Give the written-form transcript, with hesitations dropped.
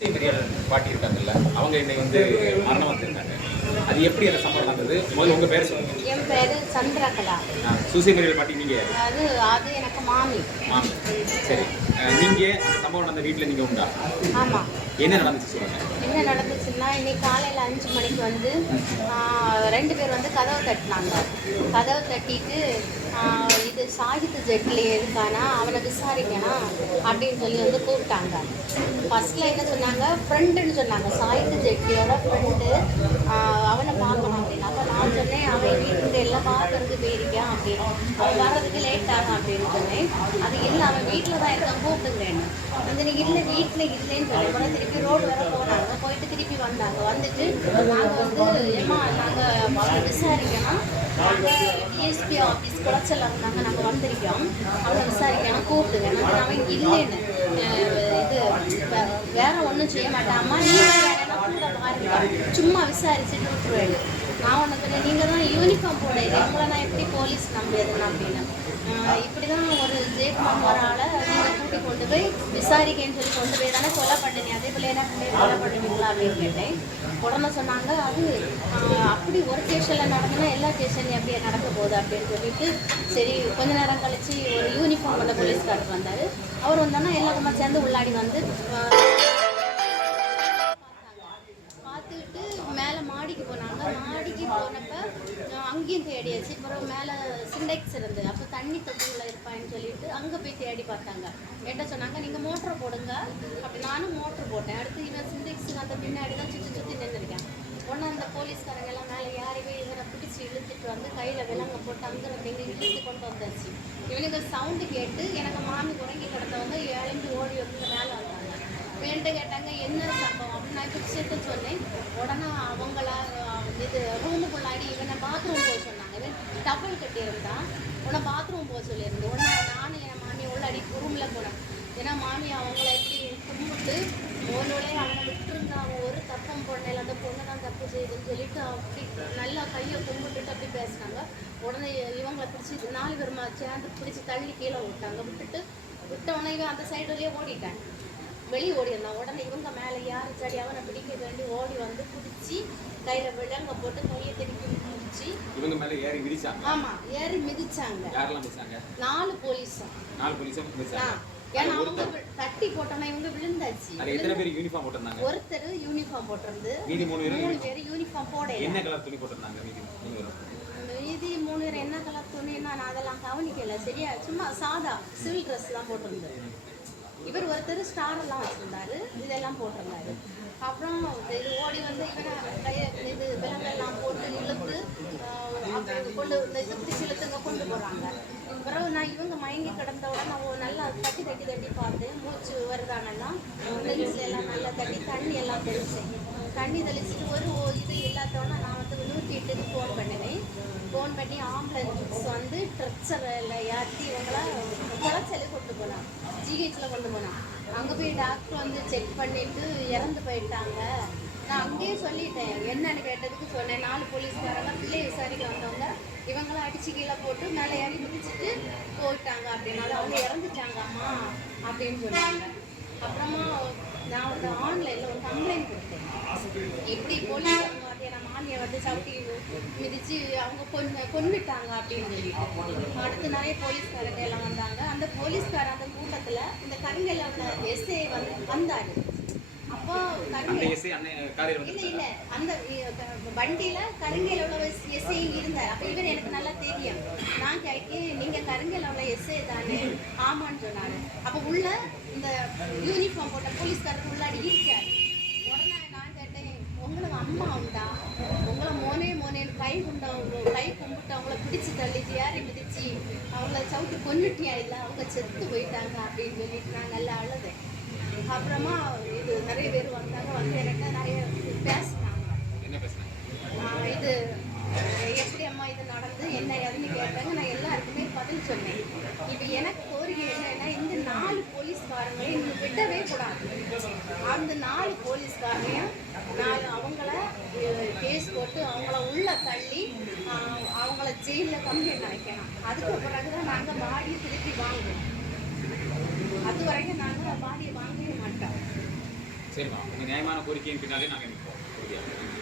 பெரியார் பாட்டி இருக்காங்கல்ல, அவங்க இன்னைக்கு வந்து மரணம் வந்திருக்காங்க. அது எப்படி அந்த சம்பவம் நடந்தது? முதல்ல உங்க பேர் சொல்லுங்க. என் பேரு சந்திரகலா. சூசை பெரியார் பாட்டி நீங்க? அது எனக்கு மாமி. மாமி. சரி. நீங்க அந்த சம்பவம் நடந்த வீட்டில் நீங்க உண்டா? ஆமா. என்ன நடந்துச்சு சொல்லுங்க. என்ன நடந்துச்சுன்னா, இன்னைக்கு காலையில் 5 மணிக்கு வந்து 2 பேர் வந்து கதவை தட்டினாங்க. கதவை தட்டிட்டு இது சாகித் ஜெட்லி இருக்கானா, அவனை விசாரிக்கணும் அப்படின்னு சொல்லி வந்து கூப்பிட்டாங்க. ஃபர்ஸ்ட்ல என்ன சொன்னாங்க, ஃப்ரெண்டுன்னு சொன்னாங்க. சாகித் ஜெட்லியோட ஃப்ரெண்டு, அவனை பார்க்கணும் அப்படின்னு. அப்போ நான் சொன்னேன், அவன் வீட்டுக்கு எல்லாம் பார்க்கறதுக்கு போயிருக்கான் அப்படின்னு, அவன் வர்றதுக்கு லேட் ஆகும் அப்படின்னு சொன்னேன். அது இல்லை, அவன் வீட்டில் தான் இருக்கான், கூப்பிட்டுங்கிறேன்னு. அந்த இல்லை வீட்டில் இல்லைன்னு சொல்லி கூட திருப்பி ரோடு வர போனாங்க. போயிட்டு திருப்பி வந்தாங்க. வந்துட்டு நாங்கள் வந்து ஏமா நாங்கள் அவனை விசாரிக்கணும், நாங்கள் டிஎஸ்பி ஆஃபீஸ் குளச்சல் இருந்தாங்க, நாங்கள் வந்திருக்கோம், அவனை விசாரிக்கணும் கூப்பிடுங்க. நான் அவன் இல்லைன்னு இது வேற ஒன்றும் செய்ய மாட்டாம்மா, நீங்கள் வேணா கூட பாருங்க, சும்மா விசாரிச்சுட்டு விட்டுருவேன். நான் ஒன்று சொன்னேன், நீங்கள் தான் யூனிஃபார்ம் போடுறீங்க, உங்களை நான் எப்படி போலீஸ் நம்புறதுன்னு அப்படின்னு. இப்படி தான் ஒரு ஜெயக்குமார் ஒரு ஆளை நீங்கள் கூட்டி கொண்டு போய் விசாரிக்கன்னு சொல்லி கொண்டு போய் தானே கொலை பண்ணீங்க, அதே போல் என்ன கொலை பண்ணுவீங்களா அப்படின்னு கேட்டேன். உடனே சொன்னாங்க, அது அப்படி ஒரு ஸ்டேஷனில் நடந்ததுன்னா எல்லா ஸ்டேஷன்லையும் அப்படியே நடக்க போகுது அப்படின்னு சொல்லிட்டு, சரி கொஞ்ச நேரம் கழிச்சு ஒரு யூனிஃபார்ம் வந்த போலீஸ்காரர் வந்தார். அவர் வந்தோன்னா எல்லாருமா சேர்ந்து உள்ளாடி வந்து பார்த்துக்கிட்டு மேலே மாடிக்கு போனாங்க. மாடிக்கு போனப்போ அங்கேயும் தேடியாச்சு. அப்புறம் மேலே சிண்டெக்ஸ் இருந்தது, அப்போ தண்ணி தொட்டியில் இருப்பான்னு சொல்லிட்டு அங்கே போய் தேடி பார்த்தாங்க. என்ன சொன்னாங்க, நீங்கள் மோட்டரை போடுங்க அப்படி. நானும் மோட்ரு போட்டேன். அடுத்து இவன் சிண்டெக்ஸுக்கு அந்த பின்னாடி தான் சுற்றி நின்றுருக்கேன். ஒன்று அந்த போலீஸ்காரங்க எல்லாம் மேலே யாரி போய் இவனை பிடிச்சி இழுத்துட்டு வந்து கையில் விலங்க போட்டு அங்கே இங்கே இழுத்து கொண்டு வந்தாச்சு. இவனுக்கு சவுண்டு கேட்டு எனக்கு மாமி உறங்கி கிடந்தவங்க எழும்பி ஓடி வந்து மேலே வந்தாங்க. வேண்ட கேட்டாங்க, என்ன சம்பவம் அப்படின்னு. நான் இப்போ விஷயத்த சொன்னேன். உடனே அவங்கள இது ரூமுக்குள்ளாடி இவனை பாத்ரூம் போக சொன்னாங்க. இவன் டபுள் கட்டியிருந்தான், உன்னை பாத்ரூம் போக சொல்லியிருந்தேன். உடனே நானும் என் மாமி உள்ளாடி ரூமில் போனேன். ஏன்னா மாமி அவங்கள எப்படி கும்பிட்டு உன்னோடய அவனை விட்டுருந்தா, அவன் ஒரு தப்பம் பொண்ணையில் அந்த பொண்ணை தான் தப்பு செய்யுதுன்னு சொல்லிட்டு அப்படி நல்லா கையை கும்பிட்டுட்டு அப்படி பேசினாங்க. உடனே இவங்களை பிடிச்சி 4 பேருமா சேர்ந்து பிடிச்சி தள்ளி கீழே விட்டாங்க. விட்ட உடனே இவன் அந்த சைடு வழியே ஓடிட்டான், வெளியே ஓடி இருந்தான். உடனே இவங்க மேலே யார் சடி அவனை பிடிக்க வேண்டி ஓடி வந்து பிடிச்சி கையில் விலங்க போட்டு கையை திருப்பி மிதிச்சு இவங்க மேலே ஏறி மிதிச்சாங்க. ஆமாம், ஏறி மிதிச்சாங்க. யாரெல்லாம் மிதிச்சாங்க? 4 போலீஸும். 4 போலீஸும் மிதிச்சாங்க. ஏன்னா அவங்க தட்டி போட்டோன்னா இவங்க விழுந்தாச்சு. எத்தனை பேர் யூனிஃபார்ம் போட்டிருந்தாங்க? ஒருத்தர் யூனிஃபார்ம் போட்டிருந்து, மீதி 3 பேர் யூனிஃபார்ம் போட. என்ன கலர் துணி போட்டிருந்தாங்க? மீதி 3 பேர் என்ன கலர் துணின்னா நான் அதெல்லாம் கவனிக்கல சரியா. சும்மா சாதா சிவில் ட்ரெஸ் தான் போட்டிருந்தாரு. இவர் ஒருத்தர் ஸ்டார் எல்லாம் வச்சிருந்தாரு, இதெல்லாம் போட்டிருந்தாரு. அப்புறம் இது ஓடி வந்து இவரை இது விலங்கெல்லாம் போட்டு இழுத்து கொண்டு இது பிடிச்சி இழுத்துங்க கொண்டு போகிறாங்க. அப்புறம் நான் இவங்க மயங்கி கிடந்த உடனே நான் நல்லா தட்டி பார்த்தேன், மூச்சு வருதானெல்லாம் லென்ஸில் எல்லாம் நல்லா தண்ணி எல்லாம் தெளிச்சேன். தண்ணி தெளிச்சுட்டு ஒரு இது இல்லாதோன்னா நான் வந்து 108க்கு ஃபோன் பண்ணினேன். ஃபோன் பண்ணி ஆம்புலன்ஸ் வந்து ட்ரெச்சரில் ஏற்றி இவங்கள குளச்சலே கொண்டு போனான், ஜிஹெச்சில் கொண்டு போனான். அங்கே போய் டாக்டர் வந்து செக் பண்ணிவிட்டு இறந்து போயிட்டாங்க. நான் அங்கேயே சொல்லிட்டேன், என்னன்னு கேட்டதுக்கு சொன்னேன். 4 போலீஸ்காரங்க பிள்ளையை விசாரிக்க வந்தவங்க இவங்களாம் அடித்து கீழே போட்டு மேலே ஏறி மிதிச்சுட்டு போயிட்டாங்க அப்படின்னால அவங்க இறந்துட்டாங்க அம்மா அப்படின்னு சொன்னாங்க. அப்புறமா நான் வந்து ஆன்லைனில் ஒரு கம்ப்ளைண்ட் கொடுத்தேன். இப்படி போலீஸ் என் மாமியை வந்து சவுட்டி மிதித்து அவங்க கொன்னுட்டாங்க அப்படின்னு சொல்லிட்டு. அடுத்து நிறைய போலீஸ்காரங்க எல்லாம் வந்தாங்க. அந்த போலீஸ்காரன் அந்த கூட்டத்தில் இந்த கருங்கல்ல எஸ்ஏ வந்து வந்தார். அப்போ இல்லை அந்த வண்டியில் கருங்கையில் உள்ள எஸ்ஐ இருந்தார். அப்போ இவர் எனக்கு நல்லா தெரியும். நான் கேட்கேன், நீங்கள் கருங்கையில் உள்ள எஸ்ஐ தானே? ஆமான்னு சொன்னார். அப்போ உள்ள இந்த யூனிஃபார்ம் போட்ட போலீஸ்காரர் உள்ளாடி இருக்கார். உடனே நான் கேட்டேன், உங்களுக்கு அம்மா உண்டா? உங்களை மோனேன்னு கை கும்பிட்டு அவங்கள பிடிச்சி தள்ளிச்சு யாரை மிதிச்சு அவங்கள சவுட்டு கொன்னுட்டியா? இல்லை, அவங்க செத்து போயிட்டாங்க அப்படின்னு சொல்லிட்டு நான் நல்லா அழுதேன். அப்புறமா இது நிறைய பேர் வந்தாங்க, வந்து எனக்கு நிறைய பேசினாங்க. இது எப்படி அம்மா இது நடந்து என்ன ஏதுன்னு கேட்டாங்க. நான் எல்லாருக்குமே பதில் சொன்னேன். இப்போ எனக்கு கோரிக்கை என்னன்னா, இந்த 4 போலீஸ்காரங்களையும் இன்னும் விடவே கூடாது. அந்த 4 போலீஸ்காரனையும் அவங்கள கேஸ் போட்டு அவங்கள உள்ள தள்ளி அவங்கள ஜெயிலில் கம்ப்ளைண்ட் வைக்கணும். அதுக்கு பிறகுதான் நாங்கள் பாடியை திருப்பி வாங்குவோம். அது வரைக்கும் நாங்கள் பாடியை வாங்கவே மாட்டோம். சரிம்மா உங்கள் நியாயமான கோரிக்கையின் பின்னாலே நாங்கள் நிற்போம்.